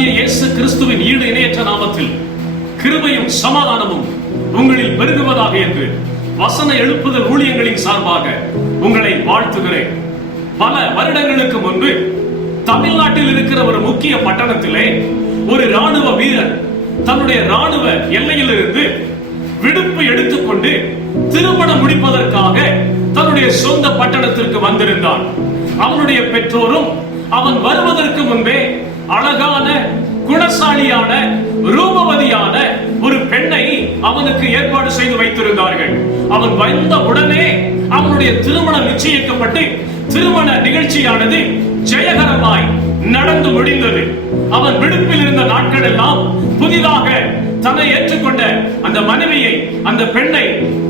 ஆண்டவராகிய இயேசு கிறிஸ்துவின் ஈடு இணையற்ற நாமத்தில் கிருபையும் சமாதானமும் உங்களில் பெருகுவதாக என்று வசன எழுப்புதல் ஊழியங்களின் சார்பாக உங்களை வாழ்த்துகிறேன். பல வருடங்களுக்கு முன்பு தமிழ்நாட்டில் இருக்கிற ஒரு முக்கிய பட்டணத்திலே ஒரு ராணுவ வீரர் தன்னுடைய ராணுவ எல்லையிலிருந்து விடுப்பு எடுத்துக்கொண்டு திருமணம் முடிப்பதற்காக தன்னுடைய சொந்த பட்டணத்திற்கு வந்திருந்தான். அவனுடைய பெற்றோரும் அவன் வருவதற்கு முன்பே அழகான, குணசாலியான, ரூபவதியான ஒரு பெண்ணை அவனுக்கு ஏற்பாடு செய்து வைத்திருந்தார்கள். அவன் வந்த உடனே அவனுடைய திருமணம் நிச்சயிக்கப்பட்டு திருமண நிகழ்ச்சியானது ஜெயகரமாய் நடந்து முடிந்தது. அவன் விடுப்பில் இருந்த நாட்கள் எல்லாம் புதிதாக தன்னை ஏற்றுக்கொண்ட அந்த மனைவியை, அந்த பெண்ணை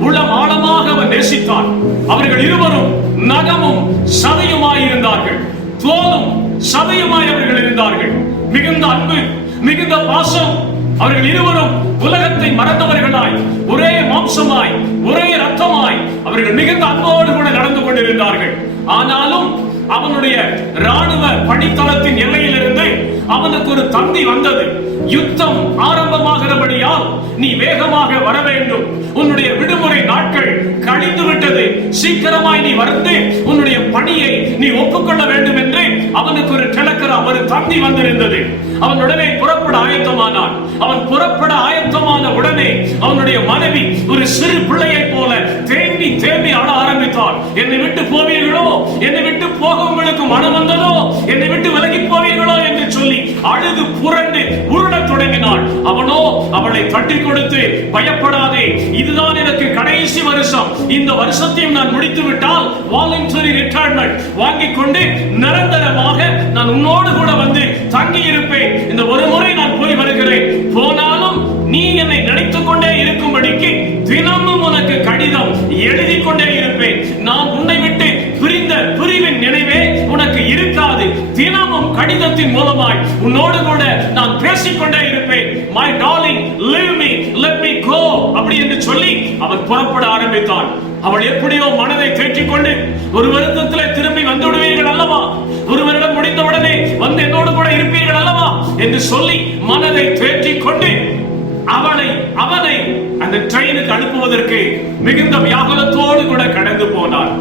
உளம் ஆழமாக அவன் நேசித்தான். அவர்கள் இருவரும் நகமும் சதையுமாய் இருந்தார்கள், தோலும் சதையுமாய் அவர்கள் இருந்தார்கள். மிகுந்த அன்பு, மிகுந்த பாசம். அவர்கள் இருவரும் உலகத்தை மறந்தவர்களாய், ஒரே மாம்சமாய், ஒரே ரத்தமாய் அவர்கள் மிகுந்த அன்போடு கூட நடந்து கொண்டிருந்தார்கள். ஆனாலும் அவனுடைய ராணுவ பணித்தளத்தின் எல்லையிலிருந்து அவனுக்கு ஒரு தந்தி வந்தது. யுத்தம் ஆரம்பமாகிறபடியால் நீ வேகமாக வர வேண்டும், உன்னுடைய விடுமுறை நாட்கள் கழிந்து விட்டது, சீக்கிரமாய் நீ வந்து உன்னுடைய பணியை நீ ஒப்புக்கொள்ள வேண்டும் என்று அவனுக்கு ஒரு டெலகிராம், ஒரு தந்தி வந்திருந்தது. அவன் உடனே புறப்பட ஆயத்தமானான். அவன் புறப்பட ஆயத்தமான உடனே அவனுடைய மனைவி ஒரு சிறு பிள்ளையை போல தேம்பி தேம்பி அழ ஆரம்பித்தாள். என்னை விட்டு போவீர்களோ, என்னை விட்டு போக உங்களுக்கு மனம் வந்ததோ, என்னை விட்டு விலகி போவீர்களோ என்று சொல்லி அழுது புரண்டு உருளத் தொடங்கினாள். அவனோ அவளை தட்டி கொடுத்து, பயப்படாதே, இதுதான் எனக்கு கடைசி வருஷம், இந்த வருஷத்தையும் நான் முடித்து விட்டால் வாலண்டரி ரிட்டையர்மென்ட் வாங்கிக் கொண்டு நிரந்தரமாக நான் உன்னோடு கூட வந்து தங்கி இருப்பேன். இந்த ஒரு முறை நான் போய் வருகிறேன், போனாலும் நீ என்னை நினைத்துக் கொண்டே இருக்கும்படிக்கு தினமும் உனக்கு கடிதம் எழுதி கொண்டே இருப்பேன். நான் உன்னை விட்டு பிரிந்த பிரிவின் நினைவே உனக்கு இருக்காது. தினமும் கடிதத்தின் மூலமாய் உன்னோடு கூட நான் பேசிக்கொண்டே இருப்பேன். My darling, leave me, let me go அப்படி என்று சொல்லி அவன் புறப்பட ஆரம்பித்தான். அவள் எப்படியோ மனதை தேற்றிக் கொண்டு, ஒரு வருத்தத்திலே திரும்பி வந்து விடுவீர்கள் அல்லவா, ஒரு வருடம் முடிந்தவுடனே வந்து என்னோடு கூட இருப்பீர்கள் அல்லவா என்று சொல்லி மனதை தேற்றிக் கொண்டு அவனை அந்த ட்ரெயினுக்கு அனுப்புவதற்கு மிகுந்த வியாகுலத்தோடு கூட கடந்து போனார்.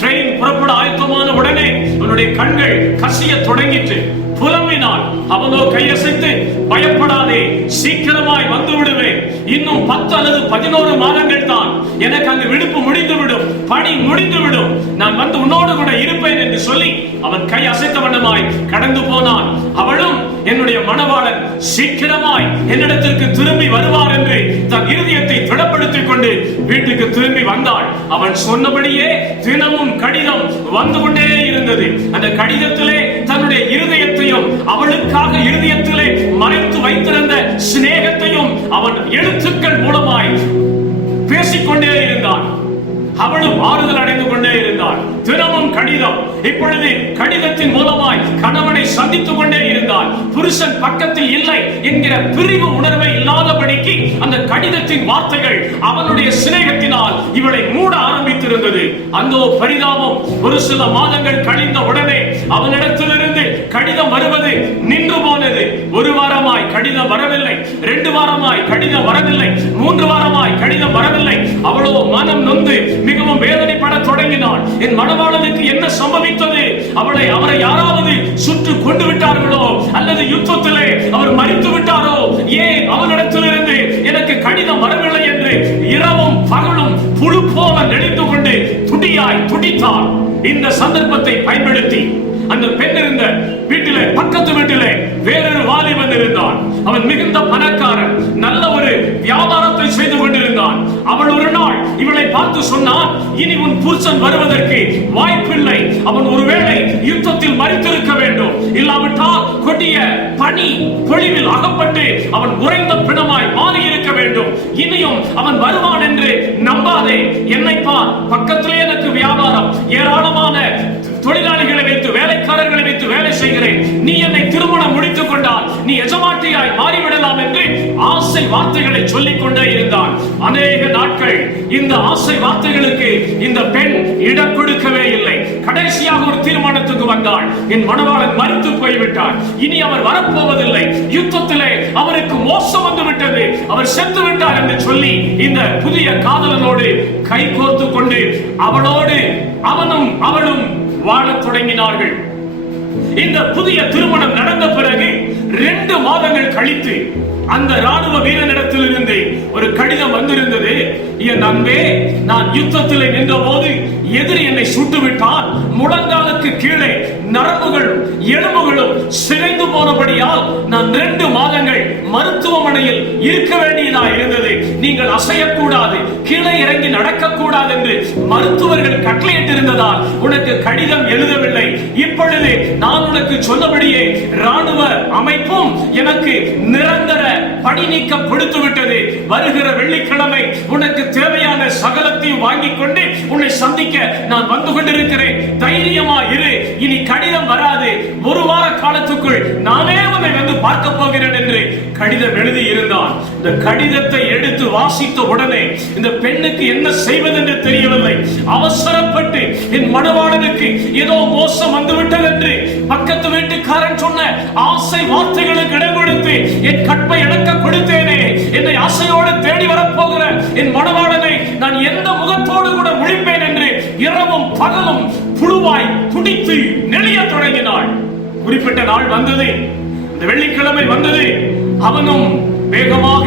ட்ரெயின் புறப்பட ஆயத்தமான உடனே அவனுடைய கண்கள் கசிய தொடங்கிற்று. புலம்பினான். அவனோ கையசைத்து, பயப்படாதே, சீக்கிரமாய் வந்து விடுவேன், இன்னும் 10 அல்லது 11 மாதங்கள் தான், எனக்கு அங்கு விடுப்பு முடிந்துவிடும், பணி முடிந்துவிடும், நான் வந்து உன்னோடு கூட இருப்பேன் என்று சொல்லி அவன் கை அசைத்த வண்ணமாய் கடந்து போனான். அவளும் என்னுடைய மணவாளன் சீக்கிரமாய் என்னிடத்திற்கு திரும்பி வருவார் என்று தன் இருதயத்தை திடப்படுத்திக் கொண்டு வீட்டுக்கு திரும்பி வந்தாள். அவன் சொன்னபடியே தினமும் கடிதம் வந்து கொண்டே இருந்தது. அந்த கடிதத்திலே தன்னுடைய இருதயத்தையும் அவளுக்காக இருதயத்திலே மறைத்து வைத்திருந்த சிநேகத்தையும் அவன் எழுத்துக்கள் மூலமாய் பேசிக்கொண்டே இருந்தான். அவளும் ஆறுதல் அடைந்து கொண்டே இருந்தாள். தினமும் கடிதம். இப்பொழுது கடிதத்தின் மூலமாய் கணவனை சந்தித்துக் கொண்டே இருந்தாள். புருஷன் பக்கத்தில் இல்லை என்கிற பிரிவு உணர்வை இல்லாதபடிக்கு அந்த கடிதத்தின் வார்த்தைகள் அவனுடைய சிநேகத்தினால் இவளை மூட ஆரம்பித்திருந்தது. அந்த பரிதாபம் ஒரு சில மாதங்கள் கழிந்த உடனே அவனிடத்திலிருந்து கடிதம் வருவது நின்று போனது. 1 வாரமாய் கடிதம் வரவில்லை, 2 வாரமாய் கடிதம் வரவில்லை, 3 வாரமாய் கடிதம் வரவில்லை. அவளோ மனம் நொந்து மிகவும் வேதனைப்பட தொடங்கினாள். என் மணவாளனுக்கு என்ன சம்பவித்தது? அவரை யாராவது சுட்டு கொண்டு விட்டார்களோ, அல்லது யுத்தத்திலே அவர் மரித்து விட்டாரோ? ஏன் அவனிடத்திலிருந்து எனக்கு கடிதம் வரவில்லை என்று இரவும் பகலும் புழு போல நெளிந்து கொண்டு துடித்தாள். இந்த சந்தர்ப்பத்தை பயன்படுத்தி அந்த பெண் இருந்த வீட்டிலே, பக்கத்து வீட்டிலே வேறொரு வாலிபன் இருந்தான். அவன் மிகுந்த பணக்காரன், நல்ல ஒரு வியாபாரத்தை செய்து கொண்டிருந்தான். அவள் ஒரு நாள் இவளை பார்த்து சொன்னான், இனி உன் புருஷன் வருவதற்கு வாய்ப்பில்லை, அவன் ஒருவேளை யுத்தத்தில் மரித்திருக்க வேண்டும், இல்லாவிட்டால் கொடிய பனி பொழிவில் அகப்பட்டு அவன் உறைந்த பிணமாய் மாறி இருக்க வேண்டும். இனியும் அவன் வருவான் என்று நம்பாதே. என்னை பார், பக்கத்திலே எனக்கு வியாபாரம், ஏராளமான தொழிலாளிகளை வைத்து, வேலைக்காரர்களை வைத்து வேலை செய்கிறேன். நீ என்னை திருமணம் முடித்துக் கொண்டால் நீ எஜமாட்டியாய் மாறிவிடலாம் என்று ஆசை வார்த்தைகளை சொல்லிக் கொண்டே இருந்தான். அநேக நாட்கள் இந்த ஆசை வார்த்தைகளுக்கு இந்த பெண் இடம் கொடுக்கவே இல்லை. கடைசியாக ஒரு தீர்மானத்துக்கு வந்தாள். என் மணவாளன் மரித்து போய்விட்டார், இனி அவர் வரப்போவதில்லை, யுத்தத்திலே அவருக்கு மோசம் வந்து விட்டது, அவர் செத்து விட்டார் என்று சொல்லி இந்த புதிய காதலனோடு கை கோர்த்து கொண்டு அவளோடு அவனும் அவளும் வாழத் தொடங்கினார்கள். இந்த புதிய திருமணம் நடந்த பிறகு 2 மாதங்கள் கழித்து அந்த ராணுவ வீரனிடத்திலிருந்து ஒரு கடிதம் வந்திருந்தது. என் அன்பே, நான் யுத்தத்தில் நின்ற போது எதிரி என்னை சுட்டுவிட்டான். முழங்காலுக்கு கீழே நரம்புகளும் எலும்புகளும் சிதைந்து போனபடியால் நான் 2 மாதங்கள் மருத்துவமனையில் இருக்க வேண்டியதா இருந்தது. நீங்கள் அசையக்கூடாது, கீழே இறங்கி நடக்கக்கூடாது என்று மருத்துவர்கள் கட்டளையிட்டிருந்ததால் உனக்கு கடிதம் எழுதவில்லை. இப்பொழுது நான் உனக்கு சொன்னபடியே ராணுவ அமைப்பும் எனக்கு நிரந்தர பணி நீக்கம் கொடுத்து விட்டது. வருகிற வெள்ளிக்கிழமை உனக்கு தேவையான சகலத்தையும் வாங்கிக் கொண்டு உன்னை சந்திக்க நான் வந்து கொண்டிருக்கிறேன். தைரியமா இரு, இனி கடிதம் வராது. 1 வார காலத்துக்குள் நானே உன்னை வந்து பார்க்க போகிறேன் என்று கடிதம் எழுதி இருந்தான். இந்த கடிதத்தை எடுத்து வாசித்த உடனே இந்த பெண்ணுக்கு என்ன செய்வதென்று தெரியவில்லை. அவசரப்பட்டு என் மணவாளனுக்கு ஏதோ மோசம் வந்துவிட்டது என்று பக்கத்து வீட்டுக்காரன் சொன்ன ஆசை வார்த்தைகளுக்கு இடம் கொடுத்து என் கற்பை இழக்க கொடுத்தேனே, என்னை ஆசையோடு தேடி வரப்போகிற என் மணவாளனை நான் எந்த முகத்தோடு கூட முழிப்பேன் என்று இரவும் பகலும் புழுவாய் துடித்து நெளிய தொடங்கினாள். குறிப்பிட்ட நாள் வந்தது, இந்த வெள்ளிக்கிழமை வந்தது. அவனும் வேகமாக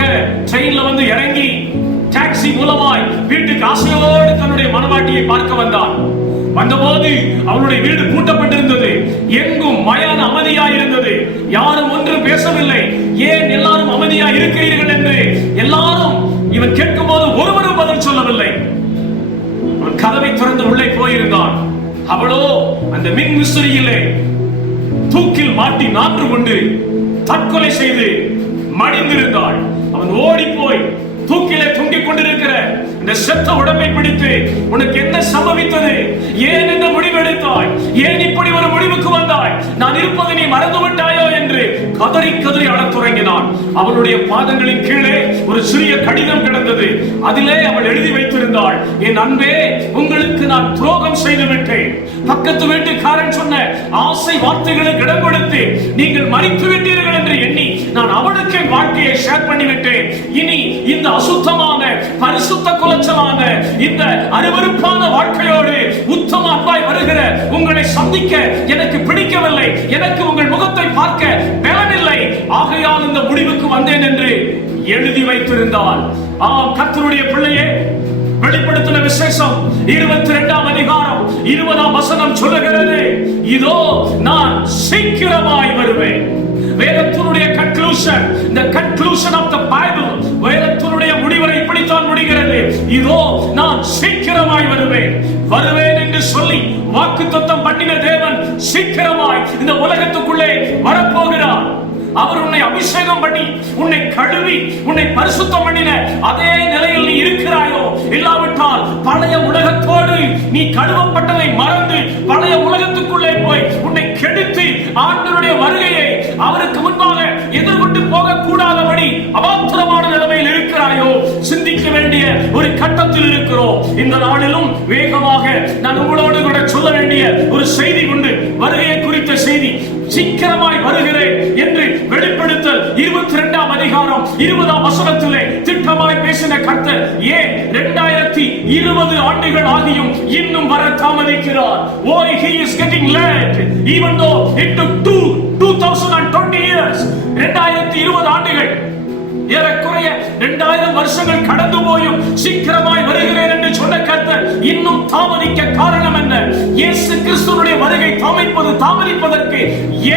ட்ரெயின்ல வந்து இறங்கி டாக்ஸி மூலமாய் வீட்டுக்கு ஆசையோடு தன்னுடைய மணவாட்டியை பார்க்க வந்தான். வந்தபோது அவளுடைய வீடு பூட்டப்பட்டிருந்தது. எங்கும் மயான அமைதியாய் இருந்தது. யாரும் ஒன்றும் பேசவில்லை. ஏன் எல்லாரும் அமைதியாய் இருக்கிறீர்கள் என்று எல்லாரும் இவன் கேட்கும் போது ஒருவரும் பதில் சொல்லவில்லை. அவன் கதவை திறந்து உள்ளே போயிருந்தான். அவளோ அந்த மின் விசிறியிலே தூக்கில் மாட்டி நான்று கொண்டு தற்கொலை செய்து மடிந்திருந்தாள். அவன் ஓடி போய் தூக்கிலே தொங்கிக் கொண்டிருக்கிற இந்த செத்த உடம்பை பிடித்து, உனக்கு என்ன சம்பவித்தது? ஏன் இந்த முடிவெடுத்தாய்? ஏன் இப்படி ஒரு முடிவுக்கு வந்தாய்? நான் இருப்பதை நீ மறந்து விட்டாயோ என்று கதறி கதறி அழத் தொடங்கினான். அவளுடைய பாதங்களின் கீழே ஒரு சிறிய கடிதம் கிடந்தது. அதிலே அவள் எழுதி வைத்திருந்தாள், என் அன்பே, உங்களுக்கு நான் துரோகம் செய்து விட்டேன். பக்கத்து வீட்டுக்காரன் சொன்ன ஆசை வார்த்தைகளுக்கு இடம் கொடுத்து நீங்கள் மறித்து விட்டீர்கள் என்று எண்ணி நான் அவனுக்கு என் வாழ்க்கையை ஷேர் பண்ணிவிட்டேன். இனி இந்த அசுத்தமான பரிசுத்த குலைச்சலான இந்த அருவருப்பான வாழ்க்கையோடு உத்தம அன்பாய் வருகிற உங்களை சந்திக்க எனக்கு பிடிக்கவில்லை. எனக்கு உங்கள் முகத்தை பார்க்க பலனில்லை. ஆகையால் இந்த முடிவுக்கு வந்தேன் என்று எழுதி வைத்திருந்தால், ஆம் கர்த்தருடைய பிள்ளையே, வெளிப்படுத்தின விசேஷம் 22ஆம் அதிகாரம் 20ஆம் வசனம் சொல்லுகிறது, இதோ நான் சீக்கிரமாய் வருவேன். வேதத்தினுடைய conclusion, the conclusion of the Bible, வேதத்தினுடைய முடிவரை இப்படித்தான் முடிகிறது, இதோ நான் சீக்கிரமாய் வருவேன். வருவேன் என்று சொல்லி வாக்குத்தத்தம் பண்ணின தேவன் சீக்கிரமாய் இந்த உலகத்துக்குள்ளே வரப்போகிறார். அவர் உன்னை அபிஷேகம் பண்ணி உன்னை கழுவி உன்னை பரிசுத்தம் பண்ணின அதே நிலையில் நீ இருக்கிறாயோ? இல்லாவிட்டால் பழைய உலகத்தோடு நீ கழுவப்பட்டதை மறந்து பழைய உலகத்துக்குள்ளே போய் உன்னை கெடுத்து ஆண்டவருடைய வருகையை அவருக்கு முன்பாக எதிர்கொண்டு போக கூடாதபடி அபாத்திரமான நிலைமையில் இருக்கிறாயோ? சிந்திக்க வேண்டிய ஒரு கட்டத்தில் இருக்கிறோம். இந்த நாளிலும் வேகமாக நான் உங்களோடு கூட சொல்ல வேண்டிய ஒரு செய்தி உண்டு. வருகையை குறித்த செய்தி. சீக்கிரமாய் வருகிறேன் என்று வெளிப்படுத்தல் 22ஆம் அதிகாரம் 20ஆம் வசனத்திலே திட்டமாய் பேசின கர்த்தர் ஏன் 2020 ஆண்டுகள் ஆகியும் இன்னும் வர தாமதிக்கிறார்? Why he is getting late even though it took 2020 years. 2020 ஆண்டுகள், ஏறக்குறைய 2000 வருஷங்கள் கடந்து போயும் சீக்கிரமாய் வருகிறேன் என்று சொன்ன கர்த்தர் இன்னும் தாமதிக்க காரணம் என்ன? இயேசு கிறிஸ்துவினுடைய வருகை தாமதிப்பதற்கு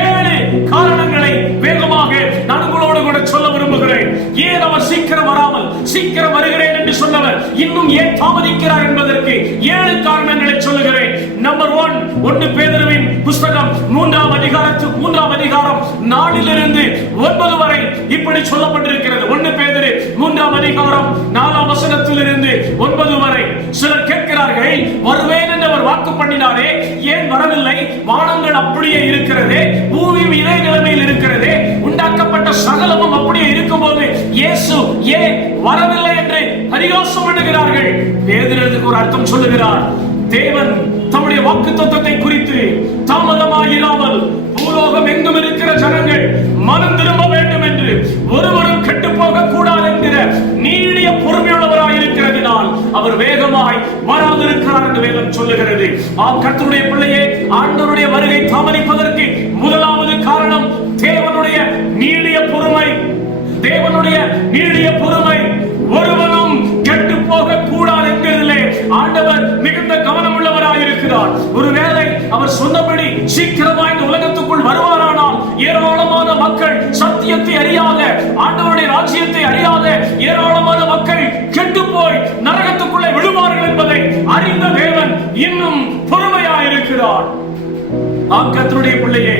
7 காரணங்களை வேகமாக நான் உங்களோடு கூட சொல்ல விரும்புகிறேன். ஏன் அவர் சீக்கிரம் வராமல் சீக்கிரம் வருகிறேன் என்று சொன்னவர் இன்னும் ஏன் தாமதிக்கிறார் என்பதற்கு 7 காரணங்களை சொல்லுகிறேன். நம்பர் 1 பேதுருவின் புத்தகம் 3ஆம் அதிகாரம் 4 to 9 வரை இப்படி சொல்லப்பட்டிருக்கிறது. 1 பேதுரு 3ஆம் அதிகாரம் 4ஆம் வசனத்திலிருந்து 9 வரை. சிலர் கேட்கிறார்கள், வருவேன் என்று அவர் வாக்கு பண்ணினாரே, ஏன் வரவில்லை? வானங்கள் அப்படியே இருக்கிறதே, பூமியும் இதே நிலைமையில் இருக்கிறதே, உண்டாக்கப்பட்ட சகலமும் அப்படியே இருக்கும்போது இயேசு ஏன் வரவில்லை என்று பரிகாசம் பண்ணுகிறார்கள். பேதுருவுக்கு ஒரு அர்த்தம் சொல்லுகிறார். தேவன் தம்முடைய வாக்குத்தத்தத்தை குறித்து தாமதமாயிராமல் பூலோகம் எங்கும் இருக்கிற ஜனங்கள் மனம் திரும்ப வேண்டும் அவர் வேகமாய் வராதிருக்கிறார் என்று வேதம் சொல்லுகிறது. ஆம் கர்த்தருடைய பிள்ளையே, ஆண்டவருடைய வருகை தாமதிப்பதற்கு முதலாவது காரணம் தேவனுடைய நீடிய பொறுமை. தேவனுடைய நீடிய பொறுமை. ஒருவனும் கெட்டு போக கூடாது என்கிறதிலே ஆண்டவர் மிகுந்த கவனம் உள்ளவராயிருக்கிறார். ஒருவேளை அவர் சொன்னபடி சீக்கிரமாய் இந்த உலகத்துக்குள் வருவாரானால் ஏராளமான மக்கள் சத்தியத்தை அறியாத, ஆண்டவருடைய ராஜ்யத்தை அறியாத ஏராளமான மக்கள் கெட்டு போய் நரகத்துக்குள்ளே விழுவார்கள் என்பதை அறிந்த தேவன் இன்னும் பொறுமையாயிருக்கிறார். கர்த்தருடைய பிள்ளையே,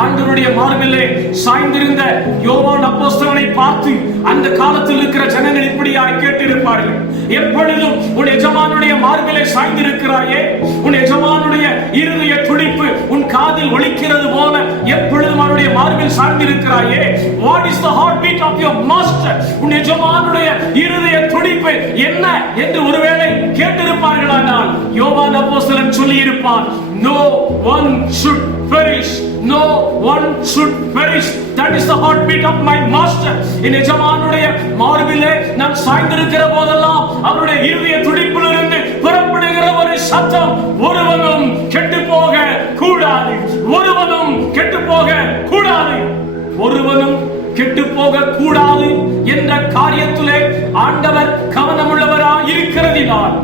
ஆண்டவருடைய மார்பிலே சாய்ந்திருந்த யோவான் அப்போஸ்தலனை பார்த்து அந்த காலத்தில் இருக்கிற ஜனங்கள் இப்படியாய் கேட்டிருப்பார்கள், எப்பொழுதும் உன் எஜமானுடைய மார்பிலே சாய்ந்திருக்கிறாயே, உன் எஜமானுடைய இருதய துடிப்பு உன் காதில் ஒலிக்கிறது போல எப்பொழுதும் அவருடைய மார்பில் சாய்ந்திருக்கிறாயே, what is the heartbeat of your master? உன் எஜமானுடைய இருதய துடிப்பு என்ன என்று ஒருவேளை கேட்டிருப்பார்களானால் யோவான் அப்போஸ்தலன் சொல்லி இருப்பான், no one should perish, no one should perish, that is the heartbeat of my master. என் எஜமானுடைய மார்பிலே நான் சாய்ந்திருக்கிற போதெல்லாம் அவருடைய இருதய துடிப்பிலிருந்து புறப்படுகிற ஒரு சத்தம், ஒருவனும் கெட்டு போக கூடாது, ஒருவனும் கெட்டு போக கூடாது, ஒருவனும் கெட்டு போக கூடாது என்ற காரியத்திலே ஆண்டவர் கவனமுள்ளவராய் இருக்கிறதினால்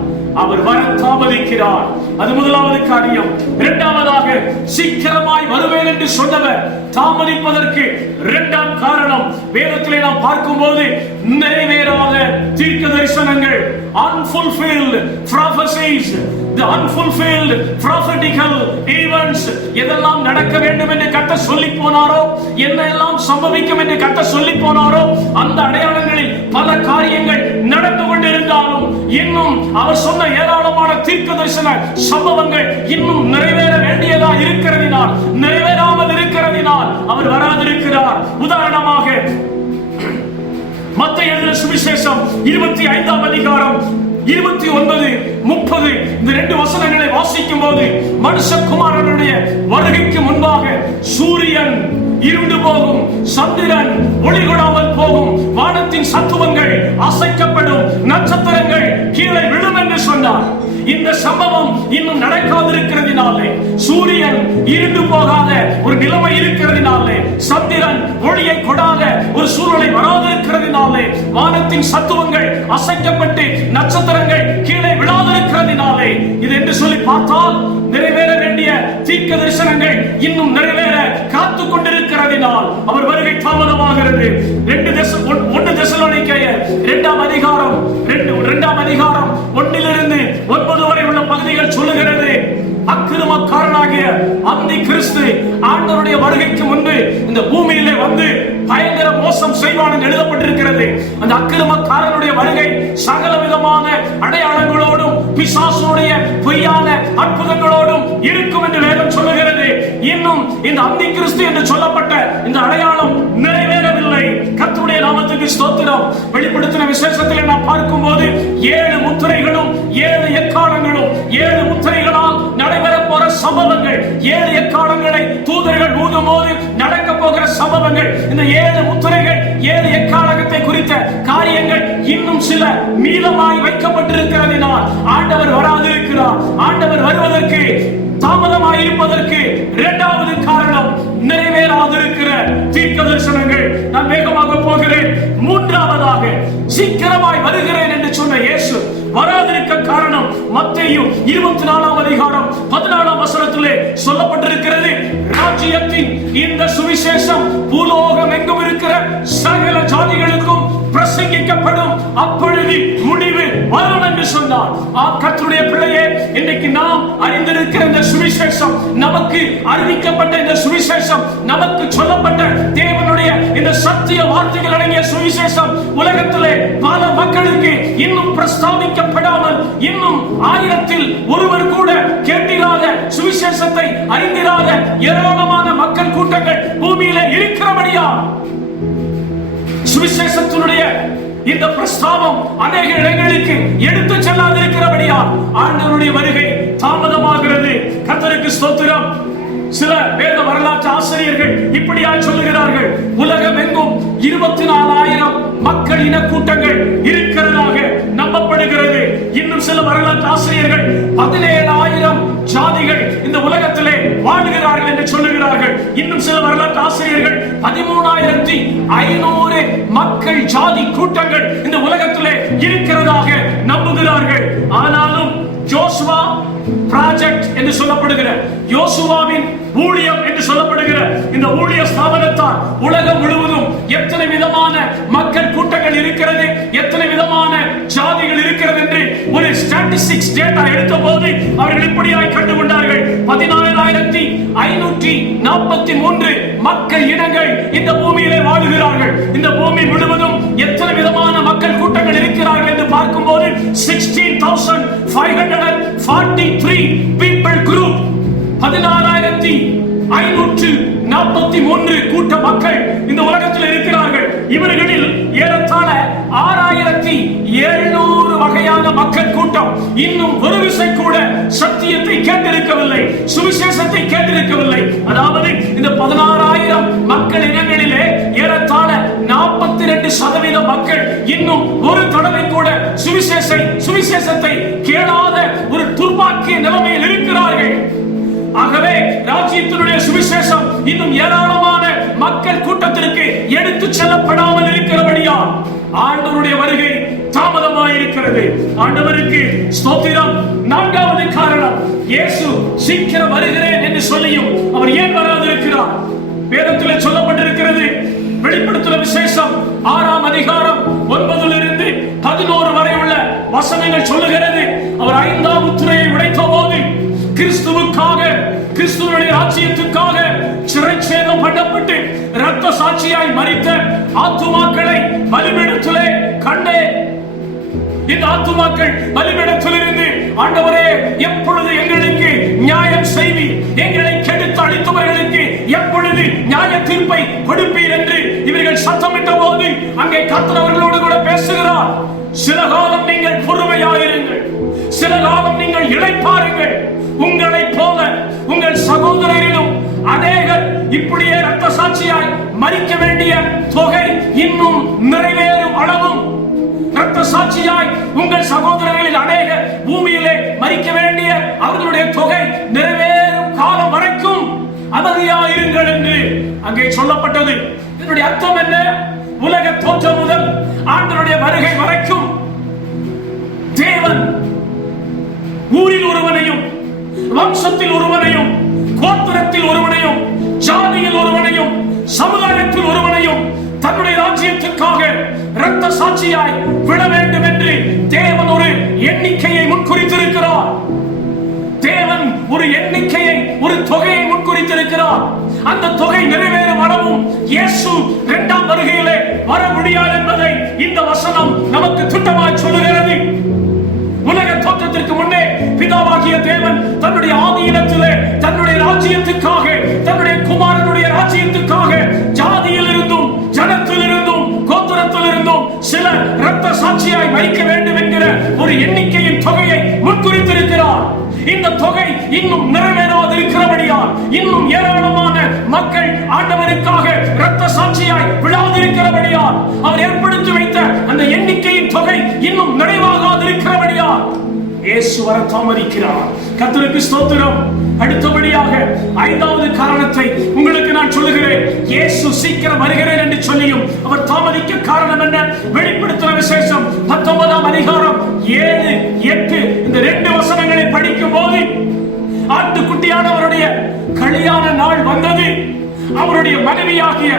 அவர் வர தாமதிக்கிறார். அது முதலாவது காரியம். இரண்டாவதாக, சீக்கிரமாய் வருவேன் என்று சொன்னவர் தாமதிப்பதற்கு இரண்டாம் காரணம் வேதத்திலே நாம் பார்க்கும்போது நிறைவேறாத தீர்க்க தரிசனங்கள், unfulfilled prophecies, the unfulfilled prophetical events. எதெல்லாம் நடக்க வேண்டும் என்று கர்த்தர் சொல்லி போனாரோ, என்னெல்லாம் சம்பவிக்கும் என்று கர்த்தர் சொல்லி போனாரோ, அந்த அடையாளங்களில் பல காரியங்கள் நடந்து கொண்டிருந்தாலும் இன்னும் அவர் சொன்ன ஏராளமான தீர்க்க தரிசன சம்பவங்கள் இன்னும் நிறைவேற வேண்டியதா இருக்கிறதினால், நிறைவேறாமல் இருக்கிறதினால் அவர் வராதிருக்கிறார். உதாரணமாக மத்தேயு எழுதின சுவிசேஷம் 25ஆம் அதிகாரம் 29, 30 இந்த ரெண்டு வசனங்களை வாசிக்கும் போது, மனுஷகுமாரனுடைய வருகைக்கு முன்பாக சூரியன் இருண்டு போகும், சந்திரன் ஒளி கொடாமல் போகும், வானத்தின் சத்துவங்கள் அசைக்கப்படும், நட்சத்திரங்கள் கீழே விழும் என்று சொன்னார். இந்த சம்பவம் இன்னும் நடக்காதிருக்கிறதினாலே, சூரியன் இருண்டு போகாத ஒரு நிலைமை இருக்கிறதினாலே, சந்திரன் ஒளியை கொடாத ஒரு சூழ்நிலை வராதிருக்கிறதினாலே, வானத்தின் சத்துவங்கள் அசைக்கப்பட்டு நட்சத்திரங்கள் கீழே விழாதிருக்கிறதினாலே, இது என்று சொல்லி பார்த்தால் நிறைவேற வேண்டிய தீர்க்க தரிசனங்கள் இன்னும் நிறைவேற காத்துக் கொண்டிருக்கிறதினால் அவர் வருகை தாமதமாகிறது. 1 தெசலோனிக்கேயர் 2ஆம் அதிகாரம் 1 வரை உள்ள பகுதிகள் சொல்லுகிறது, அக்கிரமக்காரனாகிய அந்தி கிறிஸ்து ஆண்டவருடைய வருகைக்கு முன்பு இந்த பூமியிலே வந்து பயங்கர மோசம் செய்வான் என்று எழுதப்பட்டிருக்கிறது. அந்த அக்கிரமக்காரனுடைய வருகை சகல விதமான அடையாளங்களோடும் பிசாசுடைய பொய்யான அற்புதங்களோடும் இருக்கும் என்று வேதம் சொல்லுகிறது. இன்னும் இந்த அந்தி கிறிஸ்து என்று சொல்லப்பட்ட இந்த அடையாளம் நிறைவேறவில்லை. கர்த்தருடைய நாமத்துக்கு ஸ்தோத்திரம். வெளிப்படுத்தின விசேஷத்திலே நாம் பார்க்கும்போது 7 முத்திரைகளும் 7 எக்காளங்களும் 7 முத்திரைகளால் நடைபெற போற சம்பவங்கள், 7 எக்காளங்களை தூதர்கள் ஊதும் போது நடக்க போகிற சம்பவங்கள், இந்த 7 முத்திரைகள் 7 எக்காளத்தை குறித்த காரியங்கள் இன்னும் சில மீதமாய் வைக்கப்பட்டிருக்கிறதினால் ஆண்டவர் வராதிருக்கிறார். ஆண்டவர் வருவதற்கு தாமதமாய் இருப்பதற்கு இரண்டாவது காரணம் நிறைவேறாதிருக்கிற தீர்க்க தரிசனங்கள். நான் வேகமாக போகிறேன். மூன்றாவதாக, சீக்கிரமாய் வருகிறேன் என்று சொன்ன இயேசு வராதிருக்க காரணம் மத்தேயு 24ஆம் அதிகாரம் 14ஆம் வசனத்திலே சொல்லப்பட்டிருக்கிறது. ராஜ்யத்தின் இந்த சுவிசேஷம் பூலோகம் எங்கும் இருக்கிற சகல ஜாதிகளுக்கும் பிரசங்கிக்கப்படும், அப்பொழுது முடிவு வரும் என்று சொன்னார். கர்த்தருடைய பிள்ளையே, இன்னைக்கு நாம் அறிந்திருக்கிற இந்த சுவிசேஷம், நமக்கு அறிவிக்கப்பட்ட இந்த சுவிசேஷம், நமக்கு சொல்லப்பட்ட தேவனுடைய இந்த சத்திய வார்த்தைகள் அடங்கிய சுவிசேஷம் உலகத்திலே பல மக்களுக்கு இன்னும் பிரஸ்தாபிக்கப்படாமல், இன்னும் 1000-ல் ஒருவர் கூட கேட்டிராத சுவிசேஷத்தை அறிந்திராத ஏராளமான மக்கள் கூட்டங்கள் பூமியிலே இருக்கிறபடியா சுவிசேஷத்தினுடைய இந்த பிரஸ்தாபம் அநேக இடங்களுக்கு எடுத்து செல்லாதிருக்கிறபடியா ஆண்டவருடைய வருகை தாமதமாகிறது. கர்த்தருக்கு ஸ்தோத்திரம். சில வேத வரலாற்று ஆசிரியர்கள் இப்படியாய் சொல்லுகிறார்கள், உலகம் எங்கும் 24,000 மக்கள் இன கூட்டங்கள் இருக்கிறதாக நம்பப்படுகிறது. சொல்லுகிறது. இன்னும் சில வரலாற்று ஆசிரியர்கள் 17,000 ஜாதிகள் இந்த உலகத்திலே வாழ்கிறார்கள் என்று சொல்லுகிறார்கள். இன்னும் சில வரலாற்று ஆசிரியர்கள் 13,500 மக்கள் ஜாதி கூட்டங்கள் இந்த உலகத்திலே இருக்கிறதாக நம்புகிறார்கள். ஆனாலும் ஜோசுவா ப்ராஜெக்ட் என்று சொல்லப்படுகிற, யோசுவாவின் ஊழியம் என்று சொல்லப்படுகிற இந்த ஊழிய ஸ்தாபனத்தால் உலகம் முழுவதும் எத்தனை விதமான மக்கள் கூட்டங்கள் இருக்கிறது, எத்தனை விதமான ஜாதிகள் இருக்கிறது என்று ஒரு ஸ்டாட்டிஸ்டிக்ஸ் டேட்டா எடுத்த போது அவர்கள் இப்படியாய் கண்டுகொண்டார்கள். 14,543 மக்கள் இனங்கள் இந்த பூமியிலே வாழுகிறார்கள். இந்த பூமி முழுவதும் எத்தனை விதமான மக்கள் கூட்டங்கள் இருக்கிறார்கள் என்று பார்க்கும்போது 16,543 people group, 16,543 கூட்ட மக்கள் இந்த உலகத்தில் இருக்கிறார்கள். இவர்களில் ஏறத்தாழ 6,700 வகையான மக்கள் கூட்டம் இன்னும் ஒரு விசை கூட சத்தியத்தை கேட்டிருக்கவில்லை, சுவிசேஷத்தை கேட்டிருக்கவில்லை. அதாவது இந்த 16,000 மக்கள் இனங்களிலே ஏறத்தாழ 42% மக்கள் இன்னும் ஒரு தடவை கூட சுவிசேஷத்தை கேளாத ஒரு துர்பாக்கிய நிலைமையில் இருக்கிறார்கள். ஆகவே ராஜ்யத்தினுடைய சுவிசேஷம் இன்னும் ஏராளமான மக்கள் கூட்டத்திற்கு எடுத்துச் செல்லப்படாமல் இருக்கிறபடியா ஆண்டவருடைய வருகை தாமதமாயிருக்கிறது. ஆண்டவருக்கு ஸ்தோத்திரம். 4வது காரணம், இயேசு சீக்கிரம் வருகிறேன் என்று சொல்லியும் அவர் ஏன் வராதிருக்கிறார்? வேதத்தில் சொல்லப்பட்டிருக்கிறது. வெளிப்படுத்தும் விசேஷம் 6ஆம் அதிகாரம் 9 to 11 வரை உள்ள வசனங்கள் சொல்லுகிறது. அவர் 5ஆம் முத்திரையை உடைத்த போது கிறிஸ்துவுக்காக, கிறிஸ்துவுடைய ராஜ்யத்துக்காக சிறைச்சேதம் பண்ணப்பட்டு இரத்த சாட்சியாய் மரித்த ஆத்துமாக்களை பலிபீடத்திலே கண்டேன். இந்த ஆத்துமாக்கள் பலிபீடத்திலிருந்து, ஆண்டவரே எப்பொழுது எங்களுக்கு நியாயம் செய்வீர், எங்களை கெடுத்து அழித்தவர்களுக்கு எப்பொழுது நியாய தீர்ப்பை கொடுப்பீர் என்று இவர்கள் சத்தமிட்ட போது அங்கே கர்த்தர் அவர்களோடு கூட பேசுகிறார். சில காலம் நீங்கள் பொறுமையாயிருங்கள், சில காலம் நீங்கள் இளைப்பாருங்கள். உங்களை போல உங்கள் சகோதரரிலும் அநேகர் இப்படியே இரத்த சாட்சியாய் மரிக்க வேண்டிய தொகை இன்னும் நிறைவேறும் அளவும், இரத்த சாட்சியாய் உங்கள் சகோதரர்களில் அநேகர் பூமியிலே மரிக்க வேண்டிய அவர்களுடைய தொகை நிறைவேறும் காலம் வரைக்கும் அமைதியாயிருங்கள் என்று அங்கே சொல்லப்பட்டது. இதனுடைய அர்த்தம் என்ன? உலக தோற்றம் முதல் ஆண்டவருடைய வருகை வரைக்கும் தேவன் ஊரில் ஒருவனையும், வம்சத்தில் ஒருவனையும், கோத்திரத்தில் ஒருவனையும், ஜாதியில் ஒருவனையும், சமுதாயத்தில் ஒருவனையும் தன்னுடைய ராஜ்யத்துக்காக இரத்த சாட்சியாய் விட வேண்டும் என்று தேவன் ஒரு எண்ணிக்கையை முன்குறித்திருக்கிறார். தேவன் ஒரு எண்ணிக்கையை, ஒரு தொகையை முன்குறித்திருக்கிறார். அந்த தொகை நிறைவேறும் அளவும் இயேசு 2ஆம் வருகையிலே வர முடியாது என்பதை இந்த வசனம் நமக்கு திட்டமாய் சொல்லுகிறது. உலக தோற்றத்திற்கு முன்னே பிதாவாகிய தேவன் தன்னுடைய ஆதியினத்திலே தன்னுடைய ராஜ்யத்துக்காக, தன்னுடைய குமாரனுடைய ராஜ்யத்துக்காக ஜாதியில் இருந்தும், ஜனத்தில் இருந்தும், கோத்திரத்தில் இருந்தும் சிலர் இரத்த சாட்சியாய் மரிக்க வேண்டும் என்கிற ஒரு எண்ணிக்கையின் தொகையை முன்குறித்திருக்கிறார். இந்த தொகை இன்னும் நிறைவேறாது இருக்கிறபடியால் இன்னும் ஏராளமான மக்கள் ஆண்டவருக்காக இரத்த சாட்சியாய் விழாதிருக்கிறபடியால், அவர் ஏற்படுத்தி வைத்த அந்த எண்ணிக்கையின் தொகை இன்னும் நிறைவாகாது இருக்கிறபடியால் இயேசு வர தாமதிக்கிறார். கர்த்தருக்கு ஸ்தோத்திரம். அடுத்தபடியாக 5வது காரணத்தை உங்களுக்கு நான் சொல்லுகிறேன். இயேசு சீக்கிரம் வருகிறேன் என்று சொல்லியும் அவர் தாமதிக்க காரணம் என்ன? வெளிப்படுத்தும் விசேஷம் 19ஆம் அதிகாரம் 7, 8 இந்த 2 வசனங்களை படிக்கும் போது, ஆட்டுக்குட்டியானவருடைய கல்யாண நாள் வந்தது. அவருடைய மனைவியாகிய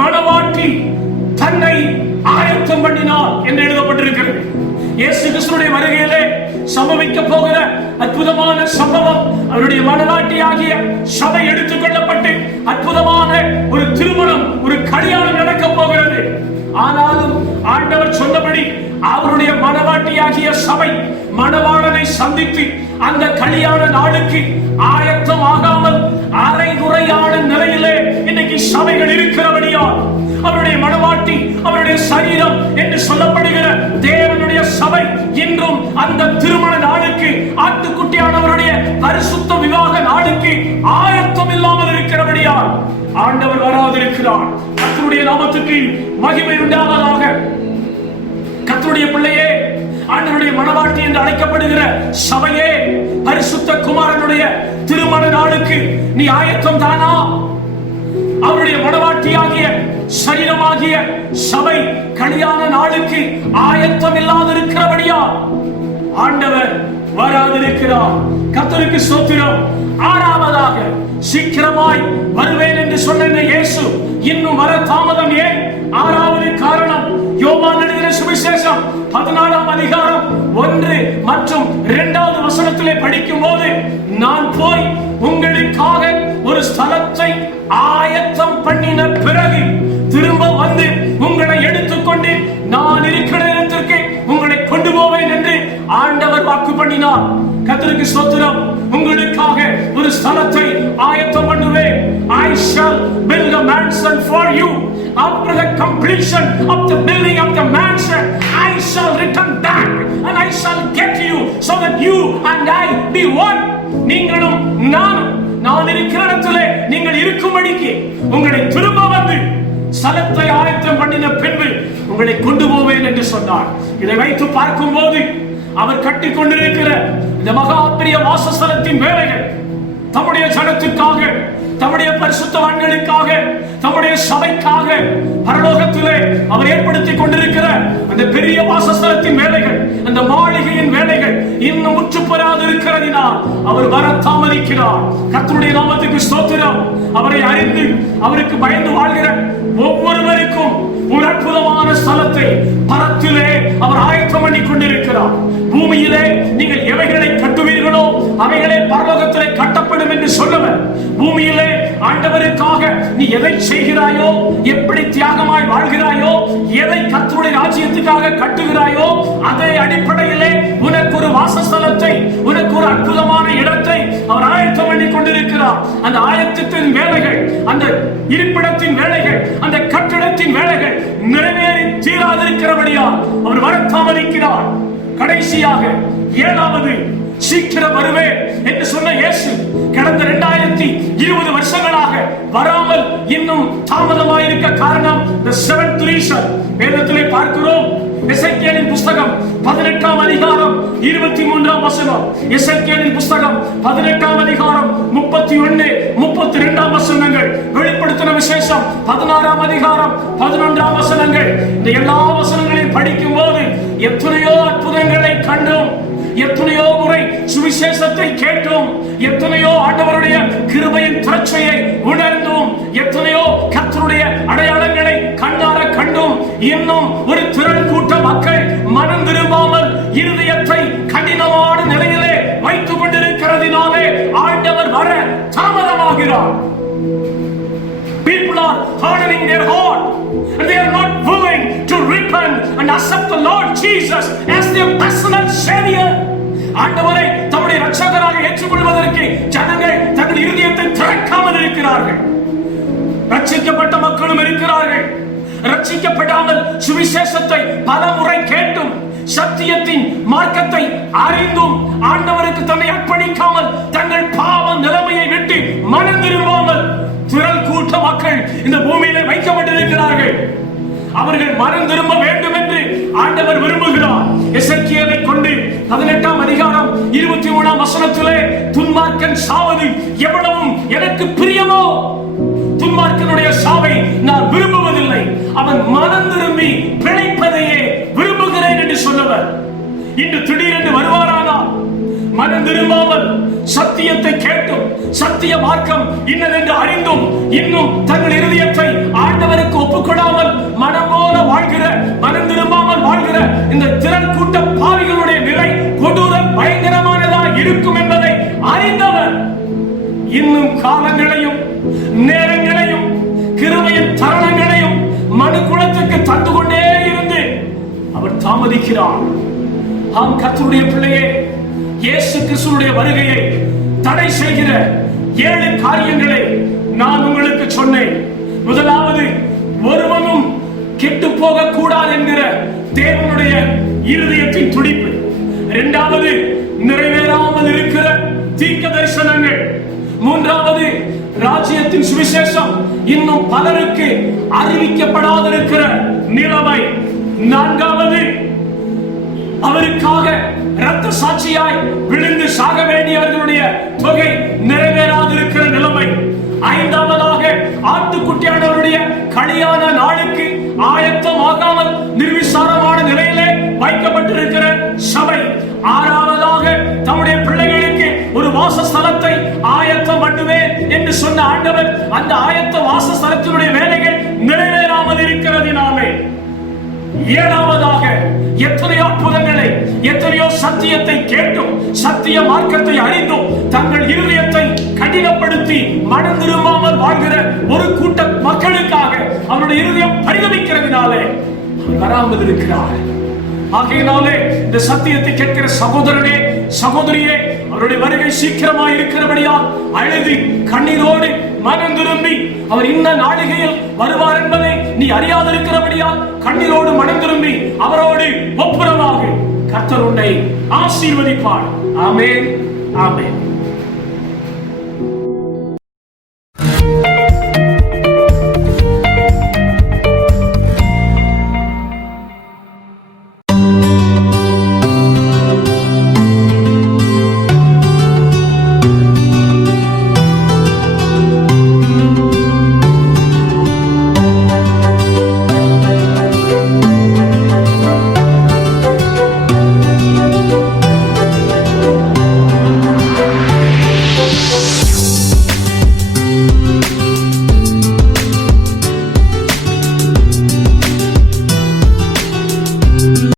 மணவாட்டி தன்னை ஆயத்தம் பண்ணினார் என்று எழுதப்பட்டிருக்கிறது. இயேசு கிறிஸ்துவின் வருகையிலே சம்பவிக்க போகிற அற்புதமான சம்பவம், அவருடைய மணவாட்டியாகிய சபை எடுத்துக் கொள்ளப்பட்டு அற்புதமான ஒரு திருமணம், ஒரு கல்யாணம் நடக்க போகிறது. ஆனாலும் ஆண்டவர் சொன்னபடி அவருடைய மணவாட்டியாகிய சபை மணவாளனை சந்தித்து அந்த கல்யாண நாளுக்கு ஆயத்தம் ஆகாமல் அரைகுறையான நிலையிலே இன்னைக்கு சபைகள் இருக்கிறபடியால், அவருடைய மணவாட்டி, அவருடைய சரீரம் என்று சொல்லப்படுகிற தேவனுடைய சபை இன்றும் அந்த திருமண நாளுக்கு, ஆட்டுக்குட்டியானவருடைய பரிசுத்த விவாக நாளுக்கு ஆயத்தம் இல்லாமல் இருக்கிறபடியால் ஆண்டவர் வராதிருக்கிறார். கர்த்தருடைய நாமத்துக்கு மகிமை உண்டாவதாக. கர்த்தருடைய பிள்ளையே, ஆண்டவருடைய மணவாட்டி என்று அழைக்கப்படுகிற சபையே, பரிசுத்த குமாரனுடைய திருமண நாளுக்கு நீ ஆயத்தம் தானா? அவருடைய மணவாட்டியாகிய சரீரமாகிய சபை கல்யாண நாளுக்கு ஆயத்தம் இல்லாதிருக்கிறபடியா ஆண்டவர் வராதிருக்கிறார். கர்த்தருக்கு ஸ்தோத்திரம். ஆறாவதாக, சீக்கிரமாய் வருவேன் என்று சொன்ன இயேசு இன்னும் வர தாமதம் ஏன்? ஆறாவது காரணம், யோவான் எழுதின சுவிசேஷம் 14ஆம் அதிகாரம் 1 மற்றும் 2வது வசனத்திலே படிக்கும் போது, நான் போய் உங்களுக்காக ஒரு ஸ்தலத்தை ஆயத்தம் பண்ணின பிறகு திரும்ப வந்து உங்களை எடுத்துக்கொண்டு நான் இருக்கிற இடத்திற்கு உங்களை கொண்டு போவேன் என்று ஆண்டவர் வாக்கு பண்ணினார். கர்த்தருக்கு ஸ்தோத்திரம். உங்களுக்காக ஒரு ஸ்தலத்தை ஆயத்தம் பண்ணுவேன். I shall build a mansion for you. After the completion of the building of the mansion, I shall return back and I shall get you so that you and I be one. நீங்களும் நான் இருக்கிற இடத்திலே நீங்கள் இருக்கும்படிக்கு உங்களை திரும்ப வந்து ஸ்தலத்தை ஆயத்தம் பண்ணின பின்பு உங்களை கொண்டு போவேன் என்று சொன்னார். இதை வைத்து பார்க்கும் போது அவர் கட்டிக் கொண்டிருக்கிற இந்த மகா பெரிய வாசஸ்தலத்தின் வேலைகள் தம்முடைய ஜனத்துக்காக, தம்முடைய பரிசுத்தவான்களுக்காக, தம்முடைய சபைக்காக பரலோகத்திலே அவர் ஏற்படுத்திக் கொண்டிருக்கிற அந்த பெரிய வாசஸ்தலத்தின் வேலைகள், அந்த மாளிகையின் வேலைகள் இன்னும் முற்று பெறாது இருக்கிறதினால் அவர் வர தாமதிக்கிறார். கர்த்தருடைய நாமத்துக்கு ஸ்தோத்திரம். அவரை அறிந்து அவருக்கு பயந்து வாழ்கிற ஒவ்வொருவருக்கும் ஒரு அற்புதமான ஸ்தலத்தை பரத்திலே அவர் ஆயத்தம் பண்ணி கொண்டிருக்கிறார். பூமியிலே நீங்கள் எவைகளை கட்டுவீர்களோ அவைகளே பரலோகத்திலே கட்டப்படும் என்று சொன்னவர். பூமியிலே ஆண்டவருக்காக நீ எதை செய்கிறாயோ, எப்படி தியாகமாய் வாழ்கிறாயோ, எதை கர்த்தருடைய ராஜ்யத்துக்காக கட்டுகிறாயோ, அதே அடிப்படையிலே உனக்கு ஒரு வாசஸ்தலத்தை, உனக்கு ஒரு அற்புதமான இடத்தை அவர் ஆயத்தம் பண்ணி கொண்டிருக்கிறார். அந்த ஆயத்தத்தின் வேலைகள், அந்த இருப்பிடத்தின் வேலைகள், அந்த கட்டடத்தின் வேலைகள் நிறைவேறி தீராதிருக்கிறபடியால் அவர் வர தாமதிக்கிறார். கடைசியாக, ஏழாவது, சீக்கிரம் வருவேன் என்று சொன்ன இயேசு கடந்த 2020 வருஷங்களாக வராமல் இன்னும் தாமதமாயிருக்க காரணம் the seventh reason. வேதத்திலே பார்க்கிறோம். எசேக்கியேலின் புத்தகம் 18ஆம் அதிகாரம் 23ஆம் வசனம். எசேக்கியேலின் புத்தகம் 18ஆம் அதிகாரம் 31, 32ஆம் வசனங்கள். வெளிப்படுத்தின விசேஷம் 16ஆம் அதிகாரம் 11ஆம் வசனங்கள். இந்த எல்லா வசனங்களையும் படிக்கும் போது எத்தனையோ அற்புதங்களை கண்டோம், எத்தனையோ முறை சுவிசேஷத்தை கேட்டோம், எத்தனையோ ஆண்டவருடைய கிருபையின் திரட்சியை உணர்ந்தோம், எத்தனையோ கர்த்தருடைய அடையாளங்களை கண்டார கண்டோம். இன்னும் ஒரு திரள் கூட்ட மக்கள் மனம் திரும்பாமல் இருதயத்தை கடினமான நிலையிலே வைத்துக் கொண்டிருக்கிறதினாலே ஆண்டவர் வர தாமதமாகிறார். People are hardening their heart and they are not willing to repent and accept the Lord Jesus as their personal Savior. ஆண்டவரை தம்முடைய இரட்சகராக ஏற்றுக்கொள்வதற்கு ஜனங்கள் தங்கள் இருதயத்தை திறக்காமல் இருக்கிறார்கள். ரட்சிக்கப்பட்ட மக்களும் இருக்கிறார்கள். ரட்சிக்கப்படாமல் சுவிசேஷத்தை பல முறை கேட்டும் சத்தியத்தின் மார்க்கத்தை அறிந்தும் ஆண்டவருக்கு தன்னை அர்ப்பணிக்காமல் தங்கள் பாவ நிலைமையை விட்டு மனம் திரும்பாமல் திரள் கூட்ட மக்கள் இந்த பூமியிலே வைக்கப்பட்டிருக்கிறார்கள். அவர்கள் மனம் திரும்ப வேண்டும் என்று ஆண்டவர் விரும்புகிறார். எசேக்கியேலை கொண்டு 18ஆம் அதிகாரம் 23ஆம் வசனத்திலே துன்மார்க்கன் சாவது எவ்வளவும் எனக்கு பிரியமோ, துன்மார்க்கனுடைய சாவை நான் விரும்புவதில்லை, அவன் மனம் திரும்பி பிழைப்பதையே விரும்புகிறேன் என்று சொன்னவர் இன்று திடீரென்று வருவாரானால், மனம் திரும்பாமல் சத்தியத்தை கேட்டும் சத்திய மார்க்கம் இன்னதென்று அறிந்தும் இன்னும் தங்கள் இருதயத்தை ஆண்டவருக்கு ஒப்புக்கொடாமல் மனம் போல வாழ்கிற, மனம் திரும்பாமல் வாழ்கிற இந்த திரள் கூட்ட பாவிகளுடைய நிலை கொடூர பயங்கரமானதாக இருக்கும் என்பதை அறிந்தவர் இன்னும் காலங்களையும் நேரங்களையும் கிருபையின் தருணங்களையும் மனு குலத்துக்கு தந்து கொண்டே இருந்து அவர் தாமதிக்கிறார். ஆம் கர்த்தருடைய பிள்ளையே, இயேசு கிறிஸ்துவுடைய வருகையை தடை செய்கிற 7 காரியங்களை நான் உங்களுக்கு சொன்னேன். முதலாவது, ஒருவனும் கெட்டு போக கூடாது என்கிற தேவனுடைய இருதயத்தின் துடிப்பு. இரண்டாவது, நிறைவேறாமல் இருக்கிற தீர்க்க தரிசனங்கள். மூன்றாவது, ராஜ்யத்தின் சுவிசேஷம் இன்னும் பலருக்கு அறிவிக்கப்படாதிருக்கிற நிலைமை. நான்காவது, அவருக்காக இரத்த சாட்சியாய் விழுந்து சாக வேண்டியவர்களுடைய தொகை நிறைவேறாதிருக்கிற நிலைமை. ஐந்தாவதாக ஆட்டுக்குட்டியானவருடைய கல்யாண நாளுக்கு ஆயத்தமாகாமல் நிர்விசாரமான நிலையிலே வைக்கப்பட்டிருக்கிற சபை. ஆறாவதாக தம்முடைய பிள்ளைகளுக்கு ஒரு வாசஸ்தலத்தை ஆயத்தம் பண்ணுவேன் என்று சொன்ன ஆண்டவர் அந்த ஆயத்த வாசஸ்தலத்தினுடைய வேலைகள் நிறைவேறாமல் இருக்கிறதினாலே. ஏழாவதாக எத்தனையோ அற்புதங்களை, எத்தனையோ சத்தியத்தை கேட்டும் சத்திய மார்க்கத்தை அறிந்தும் தங்கள் இருதயத்தை கடினப்படுத்தி மனம் திரும்பாமல் வாழ்கிற ஒரு கூட்ட மக்களுக்காக அவருடைய இருதயம் பரிதவிக்கிறதுனாலே வராமல் இருக்கிறார். ஆகையினாலே இந்த சத்தியத்தை கேட்கிற சகோதரனே, சகோதரியே, அவருடைய வருகை சீக்கிரமாய் இருக்கிறபடியால் அழுது கண்ணீரோடு மனம் திரும்பி அவர் இந்த நாளிகையில் வருவார் என்பதை நீ அறியாதிருக்கிறபடியால் கண்ணீரோடு மனம் திரும்பி அவரோடு ஒப்புரவாக கர்த்தர் உன்னை ஆசீர்வதிப்பார். ஆமென், ஆமென்.